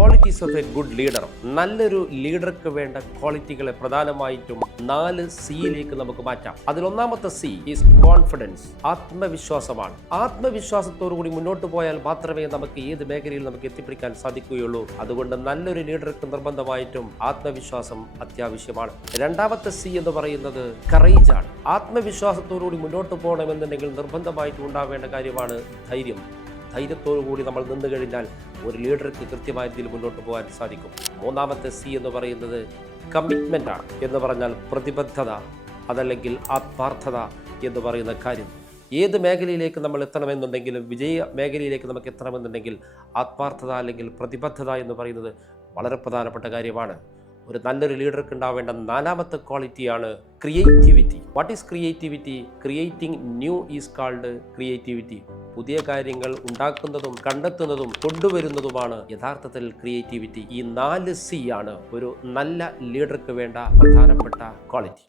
Qualities of A good leader. നല്ലൊരു ലീഡർക്ക് വേണ്ട ക്വാളിറ്റികളെ പ്രധാനമായിട്ടും 4 സിയിലേക്ക് നമുക്ക് മാറ്റാം. അതിൽ ഒന്നാമത്തെ സി ഈസ് കോൺഫിഡൻസ്, ആത്മവിശ്വാസമാണ്. ആത്മവിശ്വാസത്തോടു കൂടി മുന്നോട്ട് പോയാൽ മാത്രമേ നമുക്ക് ഏത് മേഖലയിൽ നമുക്ക് എത്തിപ്പിടിക്കാൻ സാധിക്കുകയുള്ളൂ. അതുകൊണ്ട് നല്ലൊരു ലീഡർക്ക് നിർബന്ധമായിട്ടും ആത്മവിശ്വാസം അത്യാവശ്യമാണ്. രണ്ടാമത്തെ സി എന്ന് പറയുന്നത് കറേജ് ആണ്. ആത്മവിശ്വാസത്തോടുകൂടി മുന്നോട്ട് പോകണമെന്നുണ്ടെങ്കിൽ നിർബന്ധമായിട്ടും ഉണ്ടാവേണ്ട കാര്യമാണ് ധൈര്യം. ധൈര്യത്തോടു കൂടി നമ്മൾ നിന്നു കഴിഞ്ഞാൽ ഒരു ലീഡർക്ക് കൃത്യമായ രീതിയിൽ മുന്നോട്ട് പോകാൻ സാധിക്കും. മൂന്നാമത്തെ സി എന്ന് പറയുന്നത് കമ്മിറ്റ്മെൻ്റ് ആണ്. എന്ന് പറഞ്ഞാൽ പ്രതിബദ്ധത, അതല്ലെങ്കിൽ ആത്മാർത്ഥത എന്ന് പറയുന്ന കാര്യം. ഏത് മേഖലയിലേക്ക് നമ്മൾ എത്തണമെന്നുണ്ടെങ്കിലും, വിജയ മേഖലയിലേക്ക് നമുക്ക് എത്തണമെന്നുണ്ടെങ്കിൽ ആത്മാർത്ഥത അല്ലെങ്കിൽ പ്രതിബദ്ധത എന്ന് പറയുന്നത് വളരെ പ്രധാനപ്പെട്ട കാര്യമാണ്. ഒരു നല്ലൊരു ലീഡർക്ക് ഉണ്ടാവേണ്ട 4ാമത്തെ ക്വാളിറ്റിയാണ് creativity. What is creativity? Creating new is called creativity. പുതിയ കാര്യങ്ങൾ ഉണ്ടാക്കുന്നതും കണ്ടെത്തുന്നതും കൊണ്ടുവരുന്നതുമാണ് യഥാർത്ഥത്തിൽ ക്രിയേറ്റിവിറ്റി. ഈ 4 സി ആണ് ഒരു നല്ല ലീഡർക്ക് വേണ്ട പ്രധാനപ്പെട്ട ക്വാളിറ്റി.